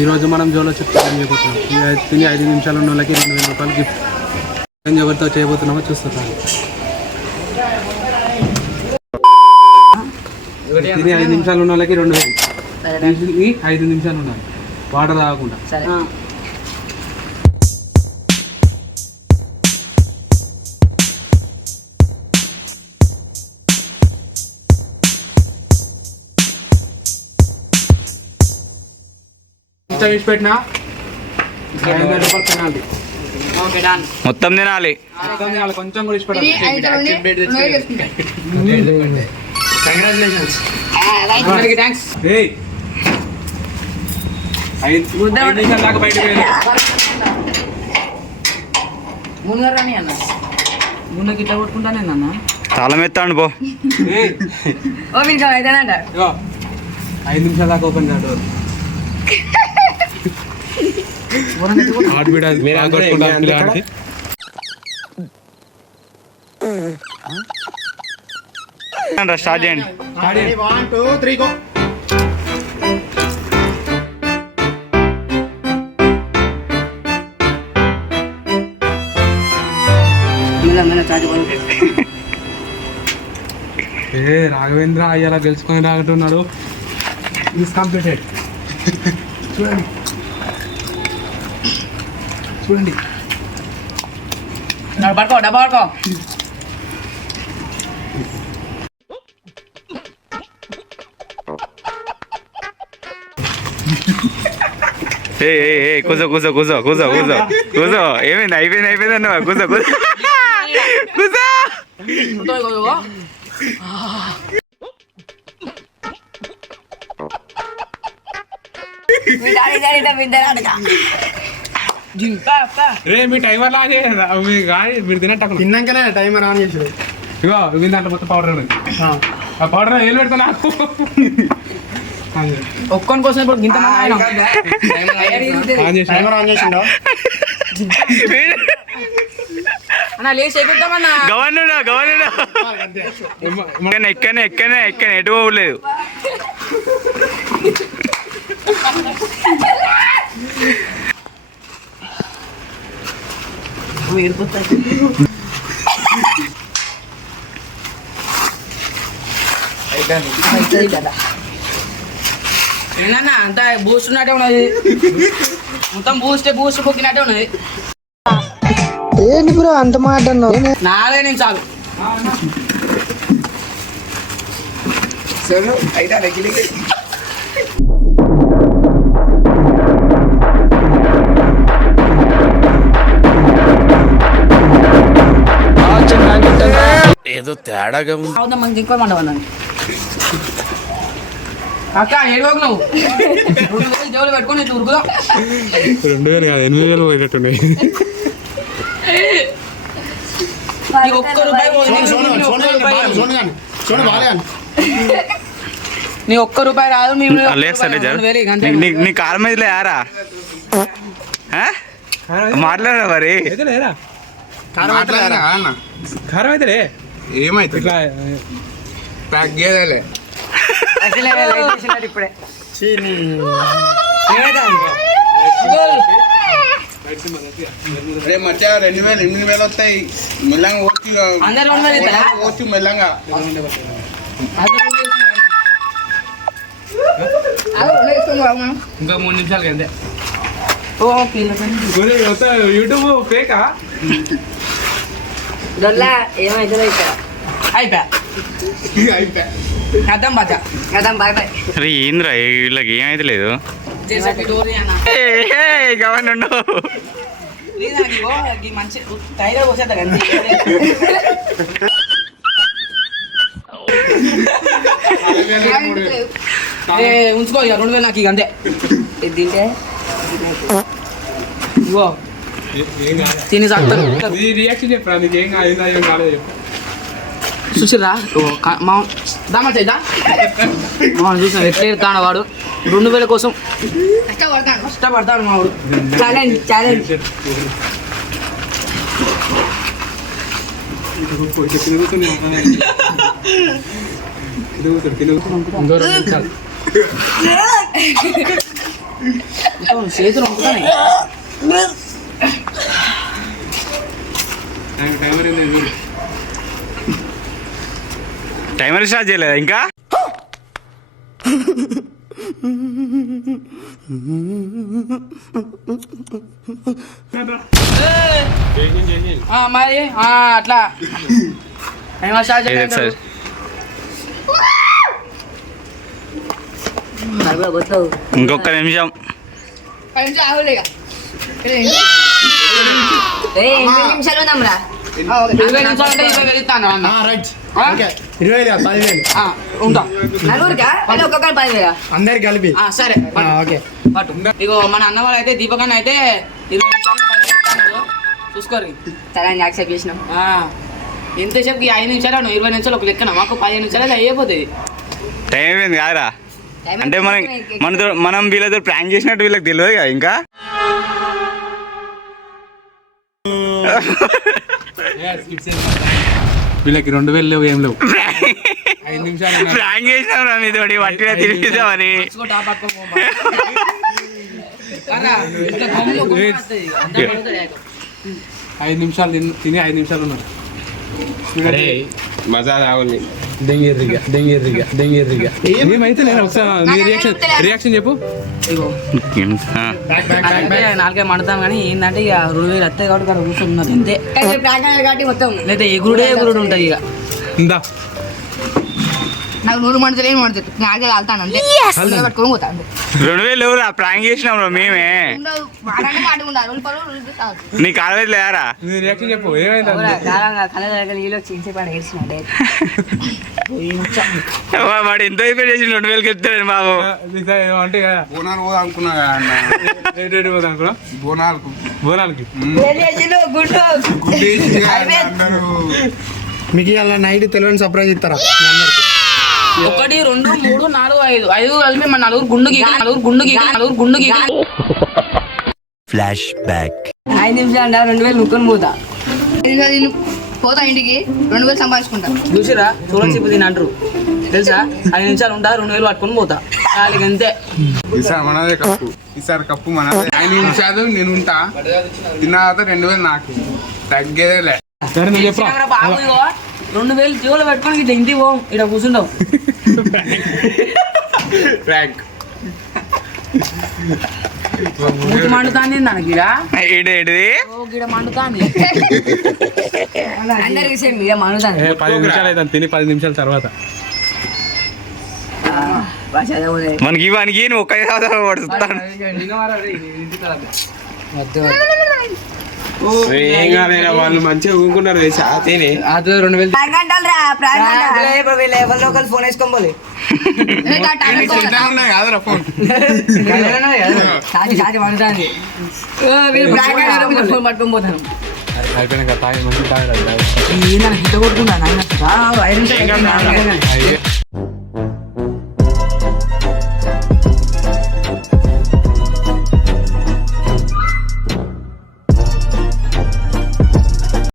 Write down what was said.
ఈరోజు మనం జోలో చిప్స్ చేయబోతున్నాం. తిని 5 నిమిషాలు ఉన్న వాళ్ళకి 2000 రూపాయలు గిఫ్ట్. ఏం ఎవరితో చేయబోతున్నామో చూస్తున్నాం. తిని 5 నిమిషాలు ఉన్న వాళ్ళకి 2000. 5 నిమిషాలు ఉండాలి, వాటర్ తాగకుండా. పెట్టినా 500 రూపాయలు పెనాల్టీ. మొత్తం తినాలి, కొంచెం కూడా ఇష్టపడాలి. తాళం ఎత్తాను పో. 5 నిమిషాలు దాకా ఓపెన్ కాదు. స్టార్ట్ చేయండి. 1 2 3 గో. రాఘవేంద్ర అయ్యాల గెలుచుకొని రాగట్టున్నాడు. Is completed. చూడండి చూడండి. పడుకో డబ్బా పడుకో. కూర్చో కూర్చో కూర్చో కూర్చో కూర్చో కూర్చో. ఏమైంది? అయిపోయింది అన్న. కూర్చో కూర్చో కూర్చో. మీ టైమర్ ఆన్ చేయదా? మీరు తినట్టు తిన్నాకనే టైమర్ ఆన్ చేసేది. ఇగో ఇవి దాంట్లో మొత్తం పౌడర్ ఉంది. ఆ పౌడర్ ఏళ్ళు పెడతా నాకు ఒక్కని కోసం ఇప్పుడు గింత టైమర్ ఆన్ చేసిండో అన్న లేచి అయిపోతామన్నా. గవర్నర్ ఎక్కనే ఎటు పోలేదు. ఏనా అంత బూస్ట్ ఉన్నట్టే ఉన్నది. మొత్తం బూస్ట్ పొక్కినట్టే ఉన్నది. ఏంటి బ్రో అంత మాట అన్నావు? 4 నిమిషాలు. ఏదో తేడాగా మనకి ఎక్కువ మండవన్నాను. అక్క ఏడుకోకు నువ్వు. 2000 జోలు పెట్టుకొని ఉరుకుదాం. 2000 కాదు 8000 పోయినట్టున్నాయి. ఒక్క రూపాయి నీ ఒక్క రూపాయి రాదు. నీ కాలం మీద లేరా మాట్లాడరా మరి? కారం అయితే ఏమైతే ఇట్లా ప్యాక్ చేయలే ఇప్పుడే మధ్య 2000 వస్తాయి. మెల్లంగా వచ్చి మెల్లంగా ఇంకా 3 నిమిషాలు అంతే. యూట్యూబ్ ఫేకా అరే ఏంద్రా వీళ్ళకి ఏమైతే లేదు. గవర్నర్ మంచి టైలర్ పోసేద్దా కానీ ఉంచుకో. ఇక 2000 నాకు ఇక అంతే. తింటే ఇగో తిని రియాక్షన్ చెప్పరా? నీకు ఏం కాలేదు చూసిరా దామా చేద్దా చూసిన ఎట్లా తాను వాడు 2000 కోసం కష్టపడతాడు మావాడు. ఛాలెంజ్ మొత్తం చేతులు ఉంటాయి. టైమర్ ఏంది చూడు. టైమర్ స్టార్ట్ చేయలేదా ఇంకా? మరి అట్లా టైమర్ స్టార్ట్ ఏది సార్? ఇంకొక నిమిషం. నిమిషాలు ఉందాంరా. 20 నిమిషాలు అంటే 20,000 ఇస్తాను అన్న. రైట్ ఆ? 20,000 10,000 ఉంటా. నలుగురికా ఒక్కొక్కరు 10,000. అందరికి కలిపి. సరే ఓకే పట్టు. ఇగో మన అన్న వాళ్ళు అయితే దీపకన్న అయితే 20 నిమిషాలు చూసుకోరు. సరే అని యాక్సెప్ట్ చేసినాం. ఎంతసేపుకి 5 నిమిషాలు 20 నిమిషాలు ఒక లెక్కన మాకు 15 నిమిషాలు అయిపోతుంది. టైం అయిపోయింది కాదురా. అంటే మనం వీళ్ళతో ప్లాన్ చేసినట్టు వీళ్ళకి తెలియదు కదా ఇంకా. వీళ్ళకి 2,000 లేవు, ఏం లేవు. 5 నిమిషాలు ప్లాన్ చేసినాం రా మీతోటి వట్టిగా తిరిగిద్దామని. ఐదు నిమిషాలు తిని 5 నిమిషాలు ఉన్నారు. మజా రావాలి. ఏమైతే నేను ఒకసారి నీ రియాక్షన్ చెప్పు. నాలుగే మండుతాం కానీ ఏంటంటే ఇక 2,000 వస్తాయి కాబట్టి ఇక్కడ కూర్చున్నది అంతే. కాబట్టి మొత్తం లేదా ఎగురుడే ఎగురుడు ఉంటుంది ఇక. ఇందా నాకు 100 మండుతుంది, ఏం మండుతుంది, నాకే వెళ్తాను అంతే. పట్టుకొని పోతాను 2,000 ఎవరు ప్రాంక్ చేసినాం రా మేమే. నీ కాలేజ్ లేరా? నీ రియాక్షన్ చెప్పు, ఏమైంది? వాడు ఎంత అయిపోయి చేసి 2,000 చెప్తాడు బాబు. అంటే బోనాలు పోదా అనుకున్నా కదా అన్న. అనుకున్నా బోనాలకు బోనాలకి మీకు ఇలా నైట్ తెలియని సర్ప్రైజ్ ఇస్తారా? 1 2 3 4 5 కలిపి మన నలుగురు గుండు గీక ఫ్లాష్ బ్యాక్. 5 నిమిషాలు 2,000 ముక్కొని పోతా. పోతా ఇంటికి 2,000 సంపాదించుకుంటా. చూసిరా చూడసిపోతే దీని అంటారు తెలుసా. 5 నిమిషాలు ఉంటా 2,000 పట్టుకొని పోతా వాళ్ళకి అంతే. ఈసారి మనదే కప్పు, ఈసారి కప్పు మనదే. 5 నిమిషాలు నేను ఉంటా, తిన్న తర్వాత 2,000 నాకు తగ్గేదేలే. చెప్పరా బాబు ఇగో 2,000 జీవులు పెట్టుకొని ఇట్లా ఇంటికి పోం, ఇక్కడ కూర్చుంటావు. ఫ్రాంక్ మూతి మండుతాంది దానికి ఏంటిది? గిడ మండుతాంది. అందరికి సేమ్ మీద మనుతాను. 10 నిమిషాలు అయితే తిని 10 నిమిషాల తర్వాత మనకి ఇవానికి నువ్వు ఒక్క పడుతాను. ఏం కాలేదా, వాళ్ళు మంచిగా ఊరుకున్నారు తిని. 2,000 ఫోన్ వేసుకొని పోలే ఉన్నాయి కాదురా ఫోన్. ఫోన్ పట్టుకొని పోతాను. అయిపోయినాక తాగి మంచి తాగలేదు. హిట్ కొట్టుకుంటా